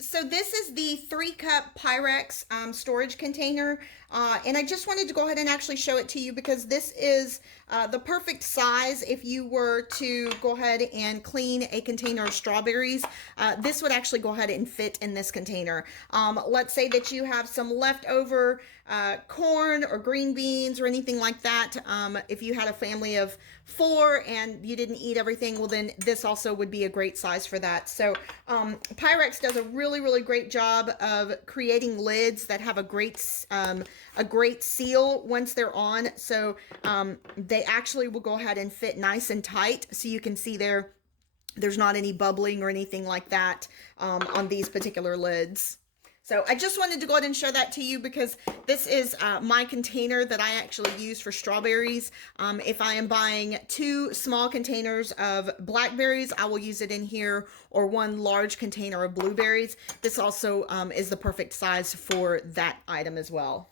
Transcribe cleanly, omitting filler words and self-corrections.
So this is the 3-cup Pyrex storage container, and I just wanted to go ahead and actually show it to you because this is the perfect size if you were to go ahead and clean a container of strawberries. This would actually go ahead and fit in this container. Let's say that you have some leftover corn or green beans or anything like that. If you had a family of 4 and you didn't eat everything, well then this also would be a great size for that. So Pyrex does a really great job of creating lids that have a great seal once they're on. So they actually will go ahead and fit nice and tight. So you can see there's not any bubbling or anything like that on these particular lids. So I just wanted to go ahead and show that to you because this is my container that I actually use for strawberries. If I am buying 2 small containers of blackberries, I will use it in here, or 1 large container of blueberries. This also is the perfect size for that item as well.